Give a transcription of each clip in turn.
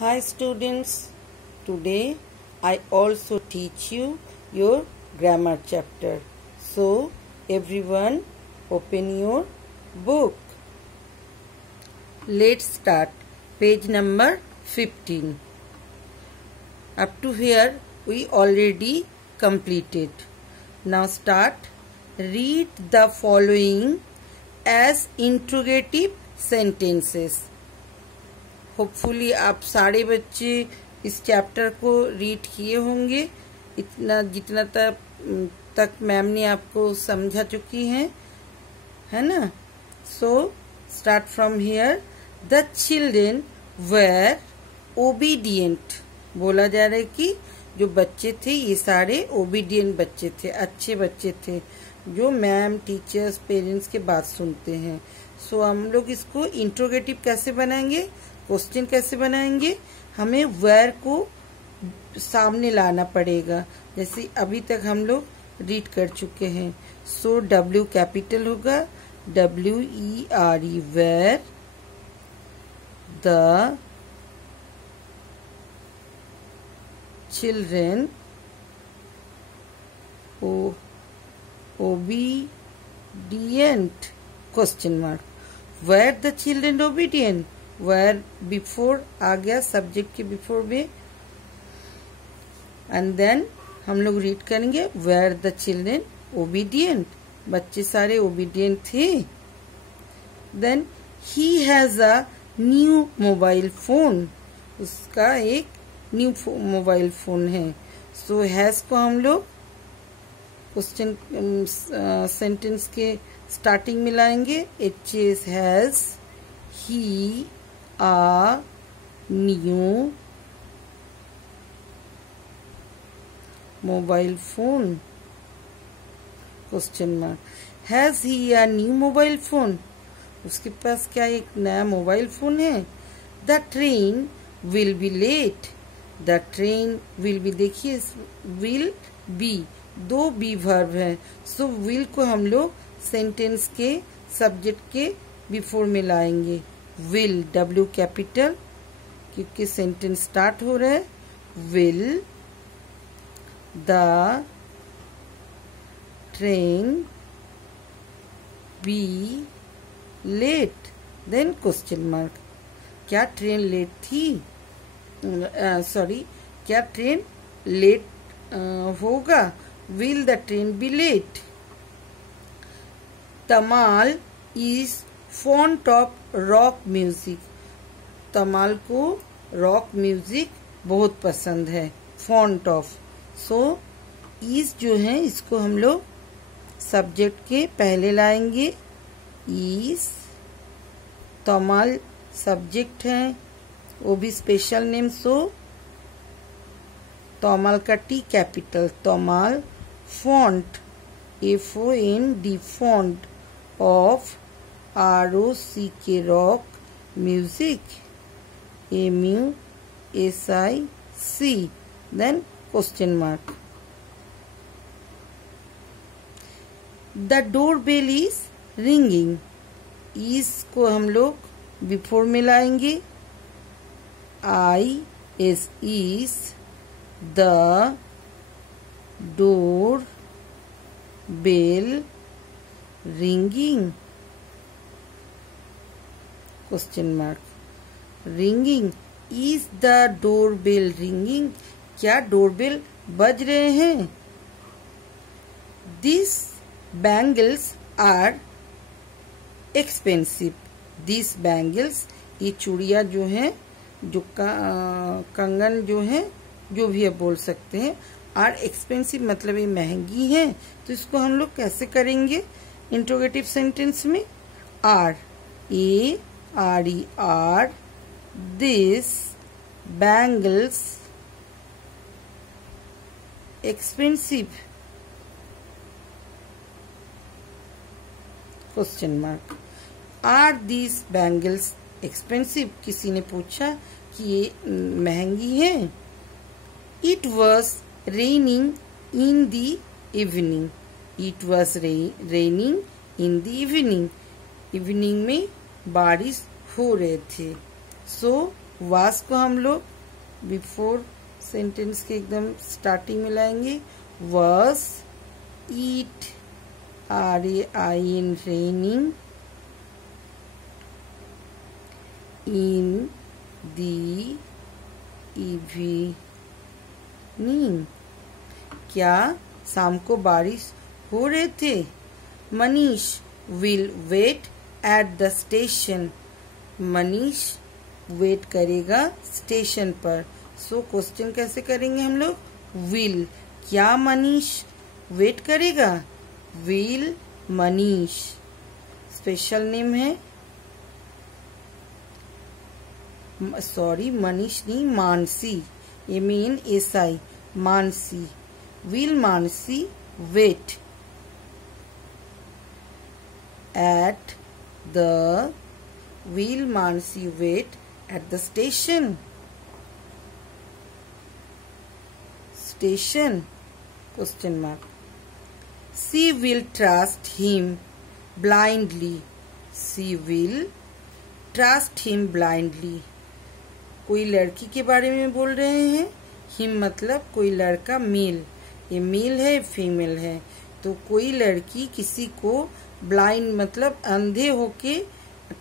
Hi students, today I also teach you your grammar chapter. So everyone open your book. Let's start page number 15. Up to here we already completed. Now start. Read the following as interrogative sentences. Hopefully आप सारे बच्चे इस chapter को read किए होंगे, इतना जितना तक मैम ने आपको समझा चुकी हैं, है ना। So start from here. The children were obedient. बोला जा रहा है कि जो बच्चे थे ये सारे ओबीडियंट बच्चे थे, अच्छे बच्चे थे जो मैम, टीचर्स, पेरेंट्स के बात सुनते हैं. सो हम लोग इसको इंट्रोगेटिव कैसे बनाएंगे, क्वेश्चन कैसे बनाएंगे, हमें वेयर को सामने लाना पड़ेगा. जैसे अभी तक हम लोग रीड कर चुके हैं. सो डब्ल्यू कैपिटल होगा, WERE, were the children obedient, question mark. Were the children obedient, were before आ गया सब्जेक्ट के बिफोर में, एंड देन हम लोग रीड करेंगे वेयर द चिल्ड्रेन ओबीडियंट. बच्चे सारे ओबीडियंट थे. Then he has a new mobile phone. उसका एक न्यू मोबाइल फोन है. सो हैज को हम लोग क्वेश्चन सेंटेंस के स्टार्टिंग में लाएंगे. HS has he a new mobile phone, question mark. Has he a new mobile phone? उसके पास क्या एक नया मोबाइल फोन है. The train will be late. The train will be, देखिए will be, दो बी वर्ब है. सो will को हम लोग सेंटेंस के सब्जेक्ट के बिफोर में लाएंगे. will, W कैपिटल, क्योंकि सेंटेंस स्टार्ट हो रहा है. will the train be late, then question mark. क्या ट्रेन लेट थी, क्या ट्रेन लेट होगा. will the train be late. Tamal is fond of rock music. Tamal को रॉक म्यूजिक बहुत पसंद है. Font of. सो इज जो है इसको हम लोग सब्जेक्ट के पहले लाएंगे. इज, तमाल सब्जेक्ट है, वो भी स्पेशल नेम. सो तमाल का T capital, Tamal. Fond FOND, fond of ROCK, rock music. MUSIC, then question mark. The door bell is ringing. इसको हम लोग बिफोर में लाएंगे. IS is the door bell ringing, question mark. Ringing, is the door bell ringing, क्या doorbell बज रहे हैं. This bangles are expensive. This bangles, ये चूड़ियाँ जो हैं, जो कंगन जो है, जो भी आप बोल सकते हैं. आर एक्सपेंसिव मतलब ये महंगी हैं. तो इसको हम लोग कैसे करेंगे इंट्रोगेटिव सेंटेंस में. ARE, this bangles expensive, question mark. Are this bangles expensive, किसी ने पूछा कि ये महंगी है. It was raining in the evening. It was raining in the evening. Evening में बारिश हो रहे थे. सो वास को हम लोग बिफोर सेंटेंस के एकदम स्टार्टिंग में लाएंगे। was it rain raining in the evening? क्या शाम को बारिश हो रहे थे? Manish will wait at the station. Manish wait करेगा स्टेशन पर। सो क्वेश्चन कैसे करेंगे हम लोग? विल, क्या मनीष वेट करेगा? विल मनीष। स्पेशल नेम है, सॉरी मनीष नहीं, Mansi, MANSI, Mansi. Will Mansi wait at the will Mansi wait at the station? Station question mark. She will trust him blindly. She will trust him blindly. कोई लड़की के बारे में बोल रहे हैं। हिम मतलब कोई लड़का, मेल। ये मेल है, फीमेल है। तो कोई लड़की किसी को ब्लाइंड मतलब अंधे होके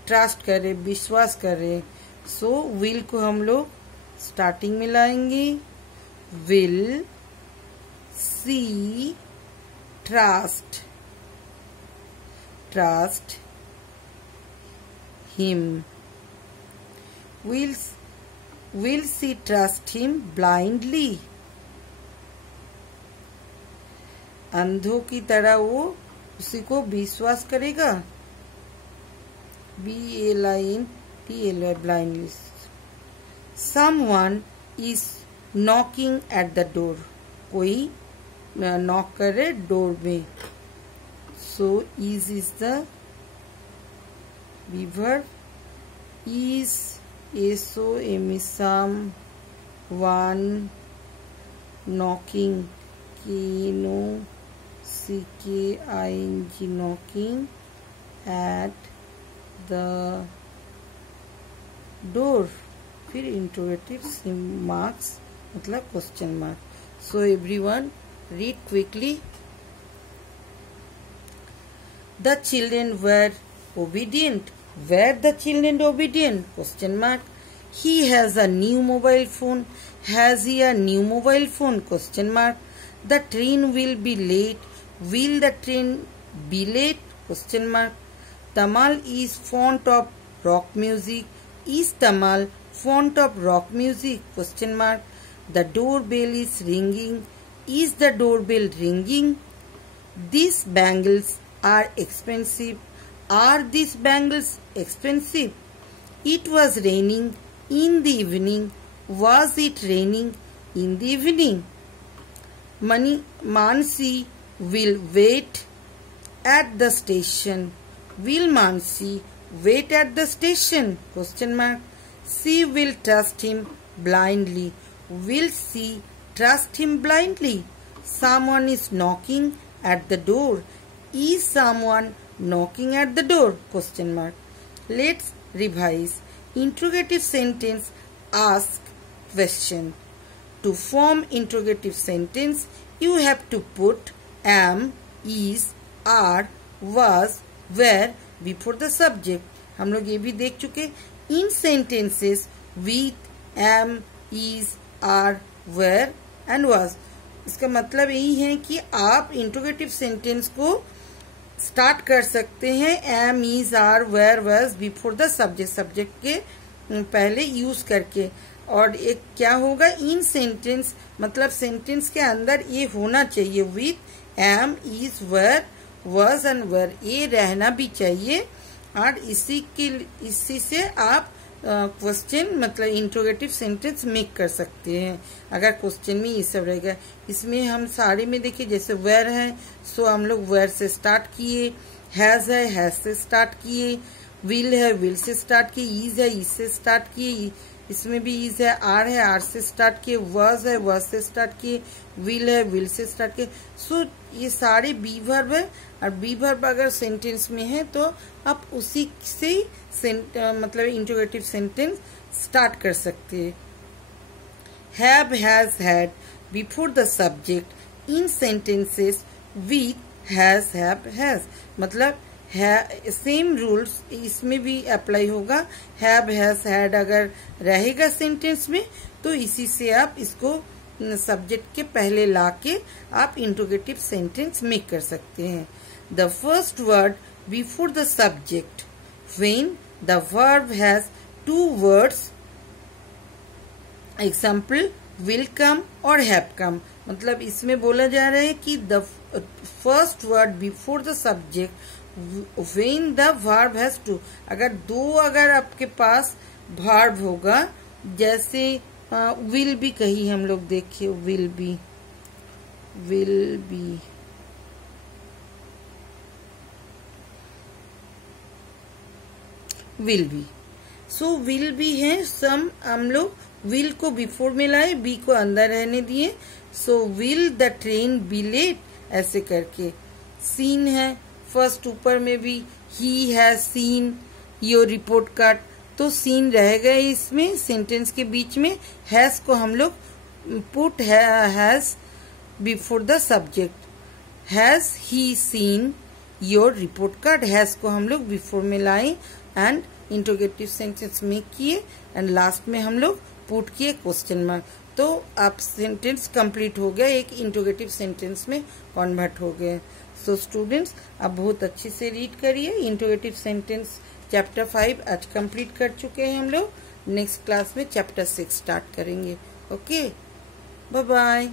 ट्रस्ट करे, विश्वास करे। सो विल को हम लोग स्टार्टिंग में लाएंगे। Will see trust him. Will see trust him blindly. अंधों की तरह वो उसी को विश्वास करेगा। BLINDLY blindly. Someone is knocking at the door. कोई नॉक करे डोर में। So is the verb. Is SOM is someone knocking. CKING knocking at the door. फिर इंटरोगेटिव मार्क्स मतलब question mark. So everyone read quickly. The children were obedient. Were the children obedient? Question mark. He has a new mobile phone. Has he a new mobile phone? Question mark. The train will be late. Will the train be late? Question mark. Tamal is fond of rock music. Is Tamal fond of rock music? Question mark. The doorbell is ringing. Is the doorbell ringing? These bangles are expensive. Are these bangles expensive? It was raining in the evening. Was it raining in the evening? Mansi will wait at the station. Will Mansi wait at the station? Question mark. She will trust him blindly. Will she trust him blindly? Someone is knocking at the door. Is someone knocking at the door? Question mark. Let's revise. Interrogative sentence ask question. To form interrogative sentence, you have to put am, is, are, was, where before the subject. हम लोग ये भी देख चुके। इन sentences with, am, is, are, where and was। इसका मतलब यही है कि आप इंट्रोगेटिव सेंटेंस को स्टार्ट कर सकते हैं am, is, are, where, was before the subject, subject के पहले यूज करके। और एक क्या होगा, इन सेंटेंस मतलब सेंटेंस के अंदर ये होना चाहिए with am, is, were, was and were, ये रहना भी चाहिए। और इसी से आप क्वेश्चन मतलब इंट्रोगेटिव सेंटेंस मेक कर सकते हैं। अगर क्वेश्चन में ये सब रहेगा, इसमें हम सारे में देखिए जैसे वेयर है, सो हम लोग वेयर से स्टार्ट किए, हैज है, हैज से स्टार्ट किए, विल है, विल से स्टार्ट किए, इज है, इज से स्टार्ट किए, इसमें भी इज है, आर है, आर से स्टार्ट किए, वर्स है, वर्स से स्टार्ट किए, विल है, विल से स्टार्ट किए। सो ये सारे बी वर्ब है। और बी वर्ब अगर सेंटेंस में है तो आप उसी से मतलब इंट्रोगेटिव सेंटेंस स्टार्ट कर सकते हैं। have, has, had before the subject in sentences with has, have, has। मतलब सेम रूल्स इसमें भी अप्लाई होगा। हैव, हैज, हैड अगर रहेगा सेंटेंस में तो इसी से आप इसको सब्जेक्ट के पहले लाके आप इंट्रोगेटिव सेंटेंस मेक कर सकते हैं। The first word before the subject when the verb has two words, example will come और हैव कम। मतलब इसमें बोला जा रहा है कि the first word before the subject when the verb has two, अगर आपके पास वर्ब होगा, जैसे विल बी कही हम लोग देखिए, will be so will be है सम, हम लोग विल को बिफोर में लाए, बी को अंदर रहने दिए। So will the train be late, ऐसे करके। सीन है फर्स्ट, ऊपर में भी he has seen your report card, तो सीन रह गए इसमें सेंटेंस के बीच में। हैज को हम लोग put has before the subject, has he scene your report card, has को हम लोग बिफोर में लाए एंड इंट्रोगेटिव सेंटेंस में किए एंड लास्ट में हम लोग पुट किए क्वेश्चन मार्क। तो आप सेंटेंस कंप्लीट हो गया, एक इंट्रोगेटिव सेंटेंस में कन्वर्ट हो गए। सो स्टूडेंट्स, आप बहुत अच्छे से रीड करिए। इंट्रोगेटिव सेंटेंस चैप्टर 5 आज कंप्लीट कर चुके हैं हम लोग। नेक्स्ट क्लास में चैप्टर 6 स्टार्ट करेंगे। Okay, bye bye.